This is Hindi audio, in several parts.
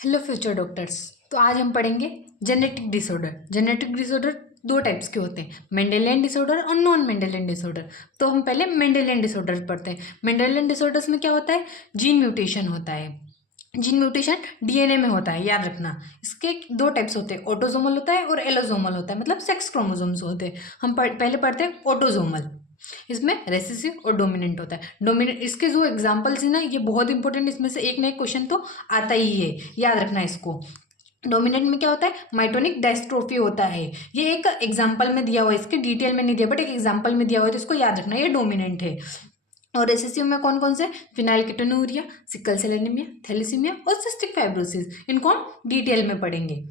Hello future doctors. तो आज हम पढ़ेंगे जेनेटिक डिसऑर्डर। जेनेटिक डिसऑर्डर दो टाइप्स के होते हैं, मेंडेलियन डिसऑर्डर और नॉन मेंडेलियन डिसऑर्डर। तो हम पहले मेंडेलियन डिसऑर्डर पढ़ते हैं। मेंडेलियन डिसऑर्डर्स में क्या होता है, जीन म्यूटेशन होता है। जीन म्यूटेशन डीएनए में होता है, याद रखना। इसके दो टाइप्स होते हैं, ऑटोसोमल होता है और एलोसोमल होता है, मतलब सेक्स क्रोमोसोम्स होते हैं। हम पहले पढ़ते हैं ऑटोसोमल। इसमें रेसेसिव और डोमिनेंट होता है। डोमिनेंट इसके जो एग्जांपल्स हैं ना, ये बहुत इंपॉर्टेंट, इसमें से एक ना एक क्वेश्चन तो आता ही है, याद रखना इसको। डोमिनेंट में क्या होता है, माइटोनिक डायस्ट्रोफी होता है। ये एक एग्जांपल में दिया हुआ है, इसके डिटेल में नहीं दिया, बट एक एग्जांपल में दिया हुआ है, तो इसको याद रखना, ये डोमिनेंट है। और रेसेसिव में कौन कौन से, फिनाइलकेटोनुरिया, सिकल सेल एनीमिया, थैलेसीमिया और सिस्टिक फाइब्रोसिस, इनको हम डिटेल में पढ़ेंगे।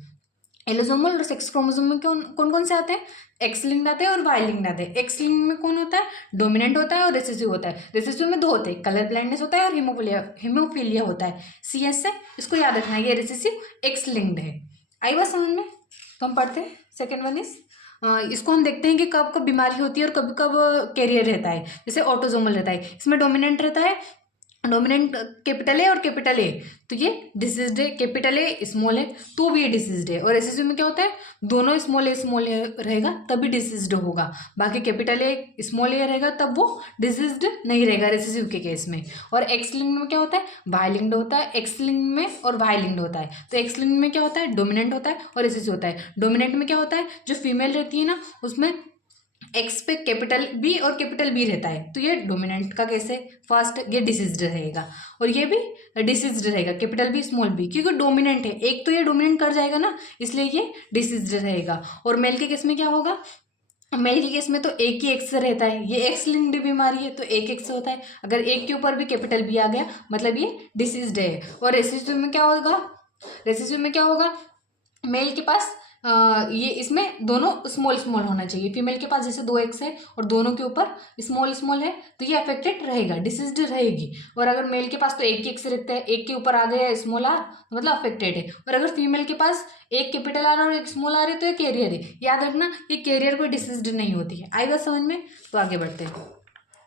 एलोसोमल और सेक्स क्रोमोसोम में कौन कौन कौन से आते हैं, एक्स लिंक्ड आते हैं और वाई लिंक्ड आते हैं। एक्स लिंक्ड में कौन होता है, डोमिनेंट होता है और रेसेसिव होता है। रेसेसिव में दो होते हैं, कलर ब्लाइंडनेस होता है और हीमोफीलिया होता है। CS से इसको याद रखना है, ये रेसेसिव एक्स लिंक्ड है। आई बात समझ में। तो हम पढ़ते हैं सेकेंड वन इज, इसको हम देखते हैं कि कब कब बीमारी होती है और कब कब कैरियर रहता है। जैसे ऑटोसोमल रहता है, इसमें डोमिनेंट रहता है, डोमिनेंट कैपिटल ए और कैपिटल ए, तो ये डिसीज्ड है। कैपिटल ए स्मॉल है तो भी ये डिसीज्ड है। और एसएसयू में क्या होता है, दोनों स्मॉल ए रहेगा तभी डिसीज्ड होगा, बाकी कैपिटल ए स्मॉल ए रहेगा तब वो डिसीज्ड नहीं रहेगा एसएसयू के केस में। और एक्स लिंक्ड में क्या होता है, वाई लिंक्ड होता है। एक्स लिंक्ड में और वाई लिंक्ड होता है। तो एक्स लिंक्ड में क्या होता है, डोमिनेंट होता है और एसएसयू होता है। डोमिनेंट में क्या होता है, जो फीमेल रहती है ना, उसमें एक्स पे कैपिटल बी और कैपिटल बी रहता है, तो ये डोमिनेंट का केस है। फर्स्ट ये डिसीज्ड रहेगा और ये भी डिसीज्ड रहेगा, कैपिटल बी स्मॉल बी, क्योंकि डोमिनेंट है, एक तो ये डोमिनेंट कर जाएगा ना, इसलिए ये डिसीज्ड रहेगा। और मेल के केस में क्या होगा, मेल के केस में तो एक ही एक्स रहता है, ये एक्स लिंक्ड बीमारी है तो एक एक्स होता है। अगर एक के ऊपर भी कैपिटल बी आ गया मतलब ये डिसीज्ड है। और रेसिसिव में क्या होगा, रेसिसिव में क्या होगा, मेल के पास ये इसमें दोनों स्मॉल स्मॉल होना चाहिए। फीमेल के पास जैसे दो एक्स है और दोनों के ऊपर स्मॉल स्मॉल है, तो ये अफेक्टेड रहेगा, डिसीज्ड रहेगी। और अगर मेल के पास तो एक ही एक्स रहता है, एक के ऊपर आ गया स्मॉल आर, तो मतलब अफेक्टेड है। और अगर फीमेल के पास एक कैपिटल आर और एक स्मॉल आर है तो ये कैरियर है। याद रखना ये कैरियर कोई डिसीज्ड नहीं होती है। आएगा समझ में। तो आगे बढ़ते हैं,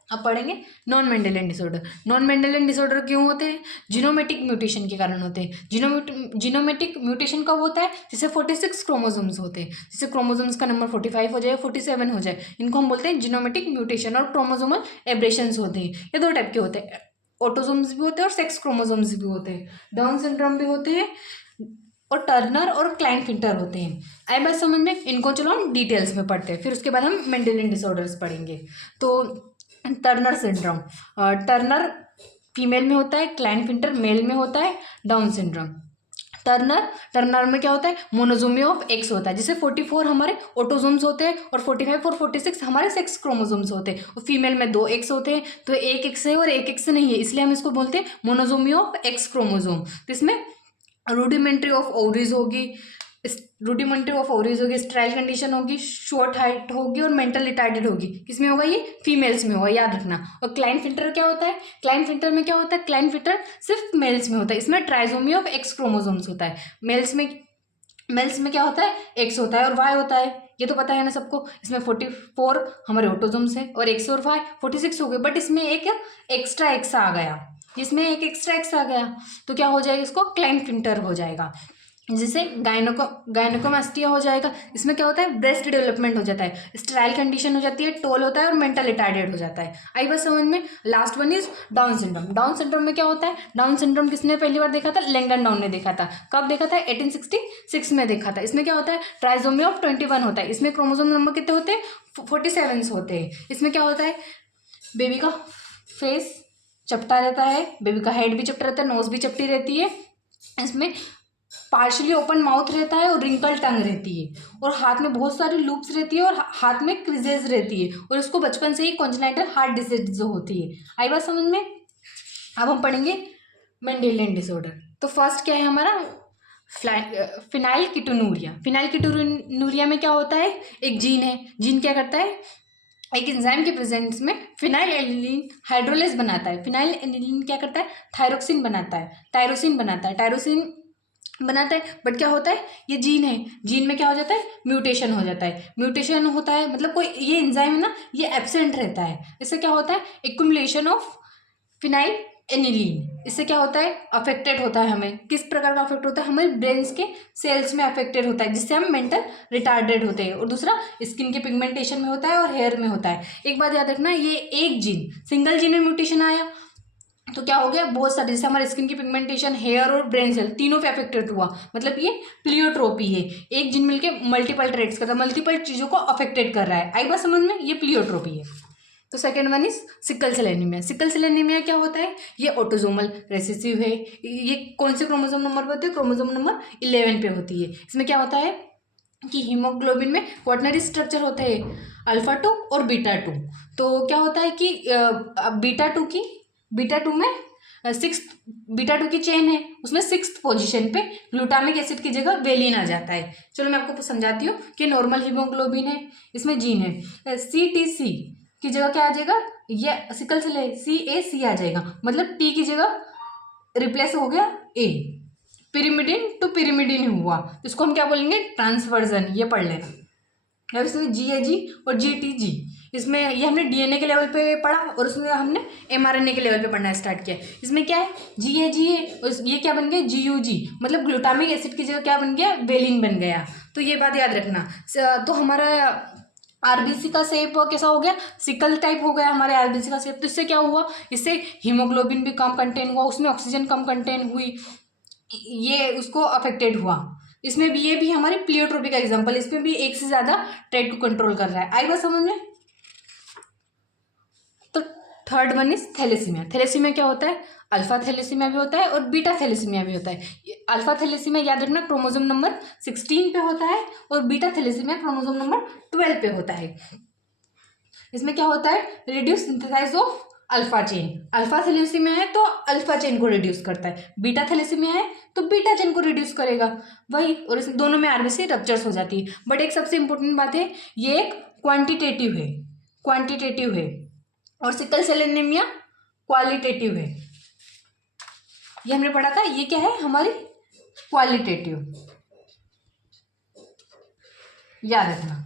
अब पढ़ेंगे non Mendelian disorder. Non Mendelian disorder क्यों होते हैं, जीनोमेटिक म्यूटेशन के कारण होते हैं। जीनोमेटिक म्यूटेशन कब होता है, जैसे 46 क्रोमोसोम्स होते हैं, जैसे क्रोमोसोम्स का नंबर 45 हो जाए, 47 हो जाए, इनको हम बोलते हैं जीनोमेटिक म्यूटेशन। और क्रोमोसोमल एब्रेशंस होते हैं, ये दो टाइप के होते हैं, ऑटोसोम्स भी होते हैं और सेक्स क्रोमोसोम्स भी होते हैं। डाउन सिंड्रोम भी होते हैं और टर्नर और क्लाइनफिल्टर होते हैं। आई बात समझ में। इनको चलो हम डिटेल्स में पढ़ते हैं, फिर उसके बाद हम मेंडेलियन डिसऑर्डर्स पढ़ेंगे। तो टर्नर सिंड्रोम, टर्नर फीमेल में होता है, क्लाइनफिल्टर मेल में होता है। डाउन सिंड्रोम, टर्नर में क्या होता है, मोनोजोमी ऑफ एक्स होता है। जैसे 44 हमारे ऑटोजोम्स होते हैं और 45 और 46 हमारे सेक्स क्रोमोजोम्स होते हैं। और फीमेल में दो एक्स होते हैं, तो एक एक्स है और एक एक्स नहीं है, इसलिए हम इसको बोलते हैं मोनोजोमी ऑफ एक्स क्रोमोजोम। तो इसमें रूडिमेंट्री ऑफ ओवरीज होगी, रूडिमेंट्री ऑफ ओवरीज होगी, स्ट्राइल कंडीशन होगी, शॉर्ट हाइट होगी और मेंटल रिटार्डेड होगी। किसमें होगा, ये फीमेल्स में होगा, याद रखना। और क्लाइनफिल्टर क्या होता है, क्लाइनफिल्टर में क्या होता है, क्लाइनफिल्टर सिर्फ मेल्स में होता है, इसमें ट्राइजोमी ऑफ एक्स क्रोमोसोम्स होता है। मेल्स में क्या होता है, एक्स होता है और वाई होता है, ये तो पता है ना सबको। इसमें 44 हमारे ऑटोजोम्स है और एक्स और वाई 46 हो गए, बट इसमें एक एक्स्ट्रा एक्स आ गया, जिसमें एक एक्स्ट्रा एक्स आ गया तो क्या हो जाएगा, इसको क्लाइनफिल्टर हो जाएगा। जिसे गायनोकोमास्टिया हो जाएगा। इसमें क्या होता है, ब्रेस्ट डेवलपमेंट हो जाता है, स्ट्राइल कंडीशन हो जाती है, टोल होता है और मेंटल रिटार्डेड हो जाता है। आई बात समझ में। Last one is down syndrome. Down syndrome में क्या होता है, डाउन सिंड्रोम किसने पहली बार देखा था, लैंगडन डाउन ने देखा था। कब देखा था, 1866 में देखा था। इसमें क्या होता है, ट्राइजोमी ऑफ 21 होता है। इसमें क्रोमोसोम नंबर कितने होते हैं, 47 होते हैं। इसमें क्या होता है, बेबी का फेस चपटा रहता है, बेबी का हेड भी चपटा रहता है, नोज भी चपटी रहती है। इसमें पार्शली ओपन माउथ रहता है और रिंकल टंग रहती है, और हाथ में बहुत सारी लूप्स रहती है और हाथ में क्रिजेज रहती है, और इसको बचपन से ही कॉन्जेनाइटल हार्ट डिजीज होती है। आई बात समझ में। अब हम पढ़ेंगे मेंडेलियन डिसऑर्डर। तो फर्स्ट क्या है हमारा, फिनाइलकीटोनुरिया। फिनाइलकीटोनुरिया में क्या होता है, एक जीन है, जीन क्या करता है, एक एंजाइम के प्रेजेंस में फिनाइल एलिलीन हाइड्रोलेज बनाता है। फिनाइल एलिलीन क्या करता है, थायरोक्सिन बनाता है, टायरोसिन बनाता है, टायरोसिन बनाता है। बट क्या होता है, ये जीन है, जीन में क्या हो जाता है, म्यूटेशन हो जाता है। म्यूटेशन होता है मतलब कोई ये एंजाइम है ना, ये एब्सेंट रहता है। इससे क्या होता है, एक्युमुलेशन ऑफ फिनाइल एनिलीन। इससे क्या होता है, अफेक्टेड होता है, हमें किस प्रकार का अफेक्ट होता है, हमारे ब्रेन्स के सेल्स में अफेक्टेड होता है, जिससे हम मेंटल रिटार्डेड होते हैं। और दूसरा स्किन के पिगमेंटेशन में होता है और हेयर में होता है। एक बात याद रखना, ये एक जीन, सिंगल जीन में म्यूटेशन आया तो क्या हो गया, बहुत सारे, जैसे हमारे स्किन की पिगमेंटेशन, हेयर और ब्रेन सेल तीनों पे अफेक्टेड हुआ, मतलब ये प्लियोट्रोपी है। एक जीन मिलके मल्टीपल ट्रेट्स करता है, मल्टीपल चीज़ों को अफेक्टेड कर रहा है। आई बात समझ में, ये प्लियोट्रोपी है। तो second one is sickle cell anaemia. Sickle cell anaemia क्या होता है, ये ऑटोजोमल रेसेसिव है। ये कौन से क्रोमोसोम नंबर पे होती है, क्रोमोसोम नंबर 11 पे होती है। इसमें क्या होता है कि हीमोग्लोबिन में क्वाटरनरी स्ट्रक्चर होता है, अल्फा 2 और बीटा 2। तो क्या होता है कि बीटा टू में बीटा 2 की चेन है, उसमें 6th पोजीशन पे ग्लूटामिक एसिड की जगह वेलिन आ जाता है। चलो मैं आपको समझाती हूँ कि नॉर्मल हीमोग्लोबिन है, इसमें जीन है, CTC की जगह क्या आ जाएगा, ये सिकल सेल है, CAC आ जाएगा, मतलब T की जगह रिप्लेस हो गया A, पिरिमिडिन टू पिरिमिडिन हुआ, तो इसको हम क्या बोलेंगे, ट्रांसवर्जन। ये पढ़ लेना। अब इसमें GAG और GTG, इसमें ये हमने DNA के लेवल पे पढ़ा और उसमें हमने mRNA के लेवल पे पढ़ना स्टार्ट किया। इसमें क्या है, GAG है और ये क्या बन गया, GUG, मतलब ग्लूटामिक एसिड की जगह क्या बन गया, वेलिन बन गया। तो ये बात याद रखना। तो हमारा RBC का शेप कैसा हो गया, सिकल टाइप हो गया हमारे RBC का शेप। तो इससे क्या हुआ, इससे हीमोग्लोबिन भी कम कंटेन हुआ, उसमें ऑक्सीजन कम कंटेन हुई, ये उसको अफेक्टेड हुआ। इसमें भी, ये भी हमारी प्लियोट्रोपी का एग्जांपल, इसमें भी एक से ज्यादा ट्रेट को कंट्रोल कर रहा है। आई बात समझ में। तो third one is thalassaemia. Thalassaemia क्या होता है, अल्फा थैलेसीमिया भी होता है और बीटा थैलेसीमिया भी होता है। अल्फा थैलेसीमिया याद रखना क्रोमोसोम नंबर 16 पे होता है और बीटा थैलेसीमिया क्रोमोसोम नंबर 12 पे होता है। इसमें क्या होता है, reduce synthesize of alpha chain. Alpha thalassaemia है तो अल्फा चेन को रिड्यूस करता है, बीटा थैलेसीमिया है तो बीटा चेन को रिड्यूस करेगा वही, और इस दोनों में आरबीसी रप्चर्स हो जाती है। बट एक सबसे इंपॉर्टेंट बात है, ये एक क्वांटिटेटिव है, क्वांटिटेटिव है, और सिकल सेल एनीमिया क्वालिटेटिव है। ये हमने पढ़ा था, ये क्या है हमारी क्वालिटेटिव, याद रखना।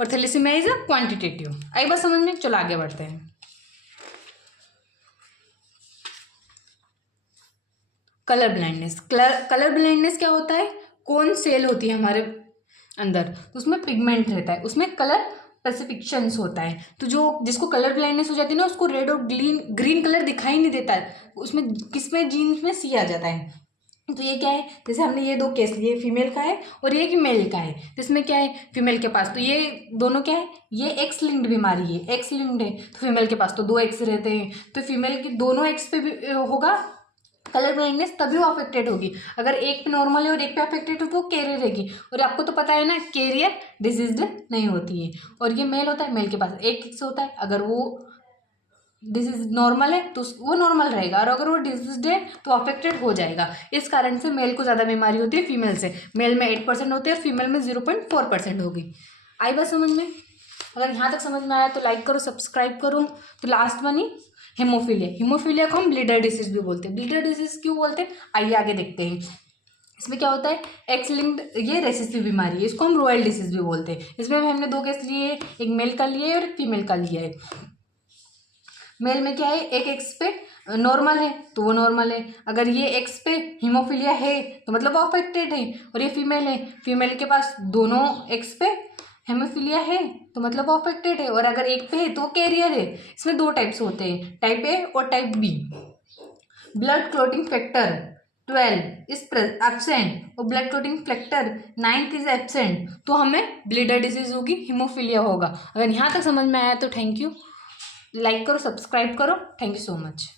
और थैलेसीमिया इज अ क्वांटिटेटिव। आई बात समझ में। चलो आगे बढ़ते हैं। Colour blindness. कलर ब्लाइंडनेस क्या होता है, कौन सेल होती है हमारे अंदर, तो उसमें पिगमेंट रहता है, उसमें कलर स्पेसिफिकेशंस होता है। तो जो जिसको कलर ब्लाइंडनेस हो जाती है ना, उसको रेड और ग्रीन कलर दिखाई नहीं देता है, उसमें किसमें जीन में सी आ जाता है। तो ये क्या है, जैसे हमने ये दो केस लिए, फीमेल का है और ये कि मेल का है। तो इसमें क्या है, फीमेल के पास तो ये दोनों क्या है, ये एक्स लिंक्ड बीमारी है, एक्स लिंक्ड है, तो फीमेल के पास तो 2 एक्स रहते हैं, तो फीमेल की दोनों एक्स पे भी होगा कलर ब्लाइंडनेस, तभी वो अफेक्टेड होगी। अगर एक पे नॉर्मल है और एक पे अफेक्टेड हो तो कैरियर रहेगी। और आपको तो पता है ना, कैरियर डिजीज नहीं होती है। और ये मेल होता है, मेल के पास एक एक्स होता है, अगर वो डिजीज नॉर्मल है तो वो नॉर्मल रहेगा, और अगर वो डिजीज है तो अफेक्टेड हो जाएगा। इस कारण से मेल को ज़्यादा बीमारी होती है फीमेल से। मेल में 8% होती है और फीमेल में 0.4% होगी। आई बात समझ में। अगर यहाँ तक समझ में आया तो लाइक करो, सब्सक्राइब करो। तो लास्ट वन ही हेमोफीलिया। हेमोफीलिया को हम ब्लीडर डिसीज भी बोलते हैं। ब्लीडर डिसीज क्यों बोलते हैं, आइए आगे देखते हैं। इसमें क्या होता है, एक्स लिंक्ड, ये रेसेसिव बीमारी है, इसको हम रॉयल डिसीज भी बोलते हैं। इसमें हमने 2 केस लिए, एक मेल का लिया है और एक फीमेल का लिया है। मेल में क्या है, एक एक्स पे नॉर्मल है तो वो नॉर्मल है, अगर ये एक्स पे हीमोफीलिया है तो मतलब वो अफेक्टेड है। और ये फीमेल है, फीमेल के पास दोनों एक्स पे हेमोफीलिया है तो मतलब वो अफेक्टेड है, और अगर एक पे है तो कैरियर है। इसमें 2 टाइप्स होते हैं, टाइप ए और type B. Blood clotting factor 12 is absent और blood clotting factor 9 is absent, तो हमें ब्लीडर डिजीज होगी, हीमोफीलिया होगा। अगर यहाँ तक समझ में आया तो थैंक यू, लाइक करो, सब्सक्राइब करो। Thank you so much.